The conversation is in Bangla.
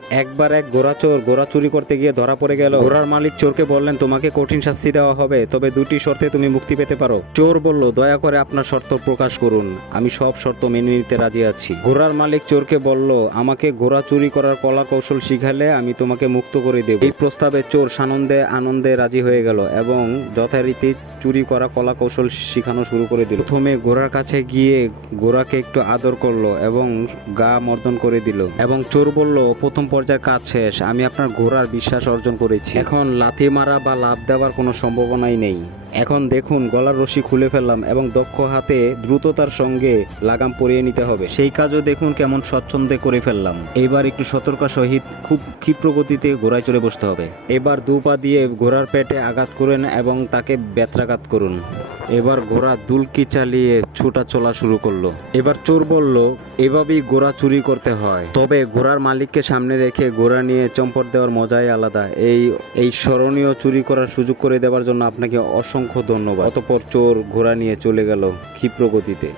একবার এক ঘোড়া চোর ঘোড়া চুরি করতে গিয়ে ধরা পড়ে গেল। ঘোড়ার মালিক চোরকে বললেন, তোমাকে কঠিন শাস্তি দেওয়া হবে, তবে দুটি শর্তে তুমি মুক্তি পেতে পারো। চোর বলল, দয়া করে আপনার শর্ত প্রকাশ করুন, আমি সব শর্ত মেনে নিতে রাজি আছি। ঘোড়ার মালিক চোরকে বলল, আমাকে ঘোড়া চুরি করার কলা কৌশল শিখালে আমি তোমাকে মুক্ত করে দেব। এই প্রস্তাবে চোর সানন্দে আনন্দে রাজি হয়ে গেল এবং যথারীতি চুরি করা কলা কৌশল শিখানো শুরু করে দিল। প্রথমে ঘোড়ার কাছে গিয়ে ঘোড়াকে একটু আদর করলো এবং গা মর্দন করে দিল এবং চোর বলল, প্রথম পর্যায়ের কাজ শেষ, আমি আপনার ঘোড়ার বিশ্বাস অর্জন করেছি, এখন লাথি মারা বা লাফ দেওয়ার কোনো সম্ভাবনাই নেই। এখন দেখুন, গলার রশি খুলে ফেললাম এবং দক্ষ হাতে দ্রুততার সঙ্গে লাগাম পরিয়ে নিতে হবে। সেই কাজও দেখুন কেমন স্বচ্ছন্দে করে ফেললাম। এবার একটু সতর্কতার সহিত খুব ক্ষিপ্র গতিতে ঘোড়ায় চড়ে বসতে হবে। এবার দু পা দিয়ে ঘোড়ার পেটে আঘাত করুন এবং তাকে ব্যত্রাঘাত করুন। এবার ঘোড়া দুলকি চালিয়ে ছোটা চলা শুরু করলো। এবার চোর বলল, এভাবেই ঘোড়া চুরি করতে হয়, তবে ঘোড়ার মালিককে সামনে রেখে ঘোড়া নিয়ে চম্পট দেওয়ার মজাই আলাদা। এই স্মরণীয় চুরি করার সুযোগ করে দেওয়ার জন্য আপনাকে অসংখ্য ধন্যবাদ। অতঃপর চোর ঘোড়া নিয়ে চলে গেল ক্ষিপ্র গতিতে।